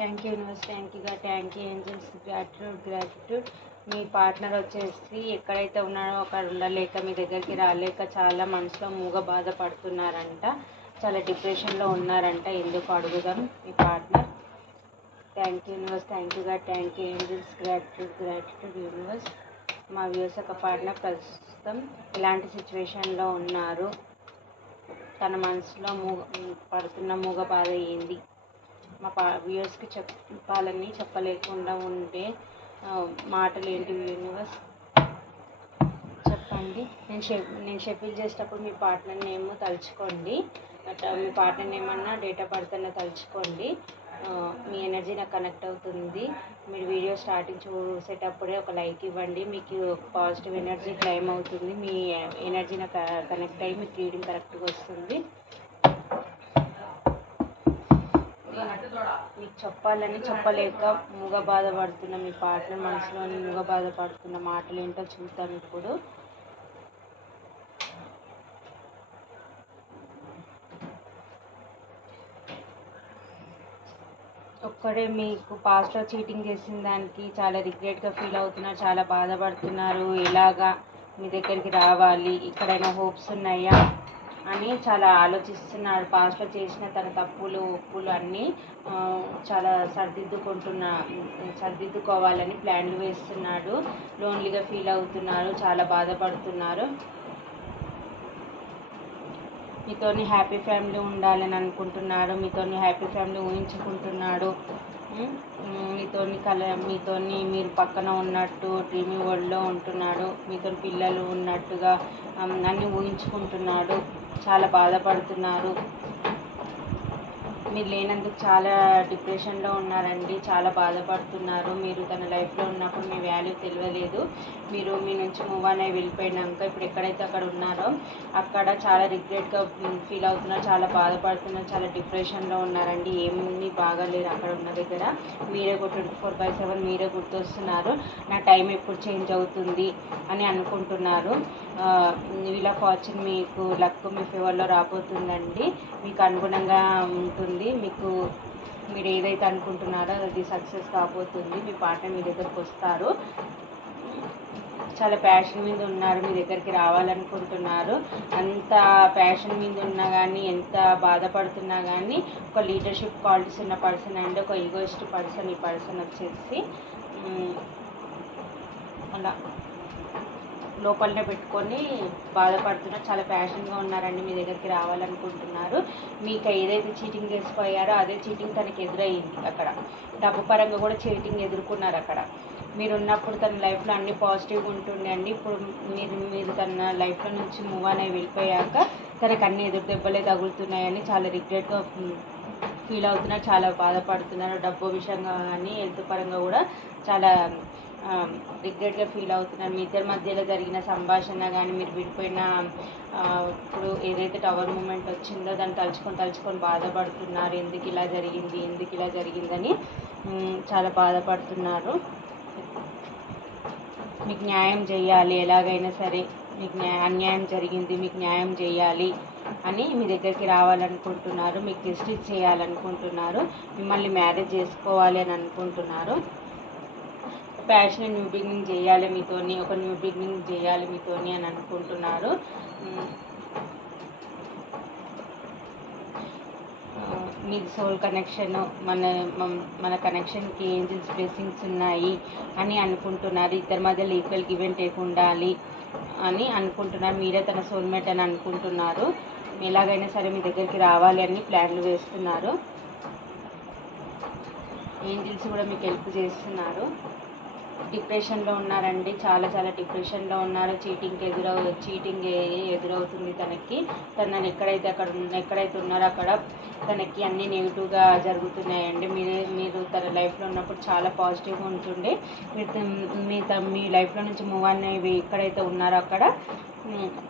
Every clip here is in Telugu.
Thank you universe thank యూగా thank you angels. Gratitude gratitude me partner వచ్చేసి ఎక్కడైతే ఉన్నాడో అక్కడ ఉండలేక మీ దగ్గరికి రాలేక చాలా మనసులో మూగ బాధపడుతున్నారంట చాలా డిప్రెషన్లో ఉన్నారంట. ఎందుకు అడుగుదాం? మీ partner thank you universe thank యూగా thank you angels. Gratitude gratitude universe. మా వ్యూస్ ఒక పార్ట్నర్ ప్రస్తుతం ఇలాంటి సిచ్యువేషన్లో ఉన్నారు. తన మనసులో మూగ పడుతున్న మూగ బాధ ఏంది? మా పా వ్యూయర్స్కి చెప్పాలని చెప్పలేకుండా ఉండే మాటలు ఏంటి యూనివర్స్ చెప్పండి. నేను షె నేను షెఫిల్ చేసేటప్పుడు మీ పార్ట్నర్ నేమ్ తలుచుకోండి. అట్లా మీ పార్ట్నర్ నేమ్ అన్నా డేట్ ఆఫ్ బర్త్ అన్నా తలుచుకోండి. మీ ఎనర్జీ నాకు కనెక్ట్ అవుతుంది. మీరు వీడియో స్టార్టింగ్ చూసేటప్పుడే ఒక లైక్ ఇవ్వండి. మీకు పాజిటివ్ ఎనర్జీ క్లైమ్ అవుతుంది. మీ ఎనర్జీ నాకు కనెక్ట్ అయ్యి మీకు రీడింగ్ కరెక్ట్గా వస్తుంది. మీకు చెప్పాలని చెప్పలేక మూగ బాధపడుతున్న మీ పాటలు మనసులోని మూగ బాధపడుతున్న మాటలు ఏంటో చూద్దాం ఇప్పుడు. ఒక్కడే మీకు పాస్ట్లో చీటింగ్ చేసిన దానికి చాలా రిగ్రెట్గా ఫీల్ అవుతున్నారు చాలా బాధపడుతున్నారు. ఎలాగా మీ దగ్గరికి రావాలి? ఇక్కడైనా హోప్స్ ఉన్నాయా? అని చాలా ఆలోచిస్తున్నాడు పాస్ట్లో చేసిన తన తప్పులు ఒప్పులు అన్నీ చాలా సరిదిద్దుకుంటున్న సరిదిద్దుకోవాలని ప్లాన్లు వేస్తున్నాడు. లోన్లీగా ఫీల్ అవుతున్నారు చాలా బాధపడుతున్నారు. మీతోని హ్యాపీ ఫ్యామిలీ ఉండాలని అనుకుంటున్నాడు మీతోని హ్యాపీ ఫ్యామిలీ ఊహించుకుంటున్నాడు. మీతోని కల మీతోని మీరు పక్కన ఉన్నట్టు డ్రీమింగ్ వరల్డ్లో ఉంటున్నాడు. మీతో పిల్లలు ఉన్నట్టుగా అన్నీ ఊహించుకుంటున్నాడు. చాలా బాధపడుతున్నారు. మీరు లేనందుకు చాలా డిప్రెషన్లో ఉన్నారండి. చాలా బాధపడుతున్నారు. మీరు తన లైఫ్లో ఉన్నప్పుడు మీ వాల్యూ తెలియలేదు. మీరు మీ నుంచి మూవ్ ఆన్ అయి వెళ్ళిపోయినాక ఇప్పుడు ఎక్కడైతే అక్కడ ఉన్నారో అక్కడ చాలా రిగ్రెట్గా ఫీల్ అవుతున్నారు. చాలా బాధపడుతున్నారు. చాలా డిప్రెషన్లో ఉన్నారండి. ఏమీ బాగాలేరు అక్కడ ఉన్న దగ్గర. మీరే ట్వంటీ ఫోర్ బై సెవెన్ మీరే గుర్తొస్తున్నారు. నా టైం ఎప్పుడు చేంజ్ అవుతుంది అని అనుకుంటున్నారు. ఇలా ఫార్చ్యూన్ మీకు లక్ మీ ఫేవర్లో రాబోతుందండి. మీకు అనుగుణంగా ఉంటుంది. మీకు మీరు ఏదైతే అనుకుంటున్నారో అది సక్సెస్ కాబోతుంది. మీ పార్ట్నర్ మీ దగ్గరకు వస్తారు. చాలా ప్యాషన్ మీద ఉన్నారు. మీ దగ్గరికి రావాలనుకుంటున్నారు. అంత ప్యాషన్ మీద ఉన్నా కానీ ఎంత బాధపడుతున్నా కానీ ఒక లీడర్షిప్ క్వాలిటీస్ ఉన్న పర్సన్ అండ్. ఒక ఈగోయిస్ట్ పర్సన్ ఈ పర్సన్ వచ్చేసి. అలా. లోపలనే పెట్టుకొని బాధపడుతున్నారు చాలా ప్యాషన్గా ఉన్నారండి. మీ దగ్గరికి రావాలనుకుంటున్నారు. మీకు ఏదైతే చీటింగ్ చేసిపోయారో అదే చీటింగ్ తనకి ఎదురయ్యింది అక్కడ. డబ్బు పరంగా కూడా చీటింగ్ ఎదుర్కొన్నారు అక్కడ. మీరు ఉన్నప్పుడు తన లైఫ్లో అన్ని పాజిటివ్గా ఉంటుండే అండి. ఇప్పుడు మీరు మీరు తన లైఫ్లో నుంచి మూవ్ అని వెళ్ళిపోయాక తనకు అన్ని ఎదురు దెబ్బలే తగులుతున్నాయని చాలా రిగ్రెట్గా ఫీల్ అవుతున్నారు. చాలా బాధపడుతున్నారు. డబ్బు విషయంగా కానీ హెల్త్ పరంగా కూడా చాలా రిగ్రెట్గా ఫీల్ అవుతున్నారు మీ ఇద్దరి మధ్యలో జరిగిన సంభాషణ కానీ మీరు విడిపోయిన ఇప్పుడు ఏదైతే టవర్ మూమెంట్ వచ్చిందో దాన్ని తలుచుకొని తలుచుకొని బాధపడుతున్నారు. ఎందుకు ఇలా జరిగింది? ఎందుకు ఇలా జరిగిందని చాలా బాధపడుతున్నారు. మీకు న్యాయం చేయాలి. ఎలాగైనా సరే మీకు న్యాయ అన్యాయం జరిగింది. మీకు న్యాయం చేయాలి అని మీ దగ్గరికి రావాలనుకుంటున్నారు. మీకు జస్టిస్ చేయాలనుకుంటున్నారు. మిమ్మల్ని మ్యారేజ్ చేసుకోవాలి అని అనుకుంటున్నారు. ప్యాషన్ న్యూ బిగినింగ్ చేయాలి మీతోని ఒక న్యూ బిగినింగ్ చేయాలి మీతోని అని అనుకుంటున్నారు. మీ సోల్ కనెక్షన్ మన మన- కనెక్షన్కి ఏంజిల్స్ బ్లెస్సింగ్స్ ఉన్నాయి అని అనుకుంటున్నారు. ఇద్దరి మధ్యలో ఈక్వల్ గివ్ టేక్ ఉండాలి అని అనుకుంటున్నారు. మీరే తన సోల్మేట్ అని అనుకుంటున్నారు. ఎలాగైనా సరే మీ దగ్గరికి రావాలి అని ప్లాన్లు వేస్తున్నారు. ఏంజిల్స్ కూడా మీకు హెల్ప్ చేస్తున్నారు. డిప్రెషన్లో ఉన్నారండి. చాలా చాలా డిప్రెషన్లో ఉన్నారు. చీటింగ్కి ఎదురవు చీటింగ్ ఎదురవుతుంది తనకి. తనని ఎక్కడైతే అక్కడ ఉన్న- ఎక్కడైతే ఉన్నారో అక్కడ తనకి అన్ని నెగిటివ్గా జరుగుతున్నాయండి. మీరు మీరు తన లైఫ్లో ఉన్నప్పుడు చాలా పాజిటివ్గా ఉంటుండే. మీరు మీ త- మీ లైఫ్లో నుంచి మూవ్ అనేవి ఎక్కడైతే ఉన్నారో అక్కడ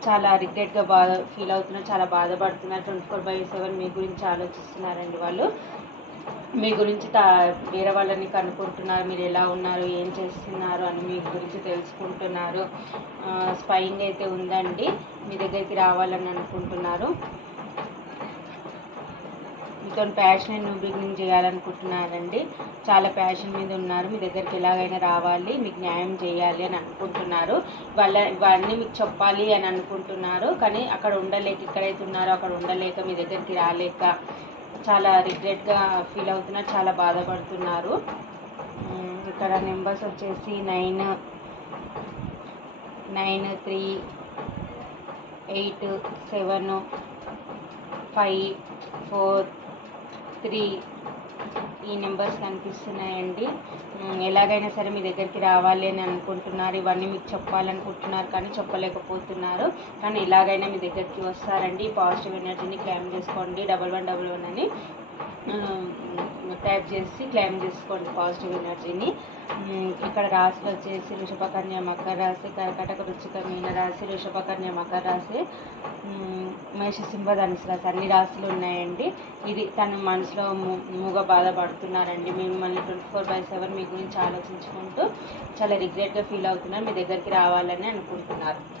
చాలా రిగ్రెట్గా బాధ ఫీల్ అవుతున్నారు చాలా బాధపడుతున్నారు. ట్వంటీ ఫోర్ బై సెవెన్ మీ గురించి ఆలోచిస్తున్నారండి వాళ్ళు. మీ గురించి తా వేరే వాళ్ళని కనుక్కుంటున్నారు మీరు ఎలా ఉన్నారు ఏం చేస్తున్నారు అని మీ గురించి తెలుసుకుంటున్నారు. స్పైయింగ్ అయితే ఉందండి మీ దగ్గరికి రావాలని అనుకుంటున్నారు. మీతో ప్యాషన్ అండ్ బిగినింగ్ చేయాలనుకుంటున్నారండి చాలా ప్యాషన్ మీద ఉన్నారు మీ దగ్గరికి ఎలాగైనా రావాలి మీకు న్యాయం చేయాలి అని అనుకుంటున్నారు. వాళ్ళ ఇవన్నీ మీకు చెప్పాలి అని అనుకుంటున్నారు కానీ అక్కడ ఉండలేక ఎక్కడైతే ఉన్నారో అక్కడ ఉండలేక మీ దగ్గరికి రాలేక చాలా రిగ్రెట్గా ఫీల్ అవుతున్నారు చాలా బాధపడుతున్నారు. ఇక్కడ నెంబర్స్ వచ్చేసి nine nine three eight seven five four three ఈ నెంబర్స్ కనిపిస్తున్నాయండి. ఎలాగైనా సరే మీ దగ్గరికి రావాలి అని అనుకుంటున్నారు. ఇవన్నీ మీకు చెప్పాలనుకుంటున్నారు కానీ చెప్పలేకపోతున్నారు. కానీ ఎలాగైనా మీ దగ్గరికి వస్తారండి. పాజిటివ్ ఎనర్జీని క్లైమ్ చేసుకోండి. డబల్ వన్ డబల్ వన్ అని. టైప్ చేసి క్లైమ్ చేసుకోండి పాజిటివ్ ఎనర్జీని. ఇక్కడ రాశులు వచ్చేసి వృషభకన్య మకర రాశి కర్కటక వృచ్చిక మీన రాశి వృషభకన్య మకర రాశి మేష సింహ ధనుసు రాశి అన్ని రాశులు ఉన్నాయండి. ఇది తను మనసులో ము- మూగ బాధపడుతున్నారండి మిమ్మల్ని ట్వంటీ ఫోర్ బై సెవెన్ మీ గురించి ఆలోచించుకుంటూ చాలా రిగ్రెట్గా ఫీల్ అవుతున్నారు. మీ దగ్గరికి రావాలని అనుకుంటున్నారు.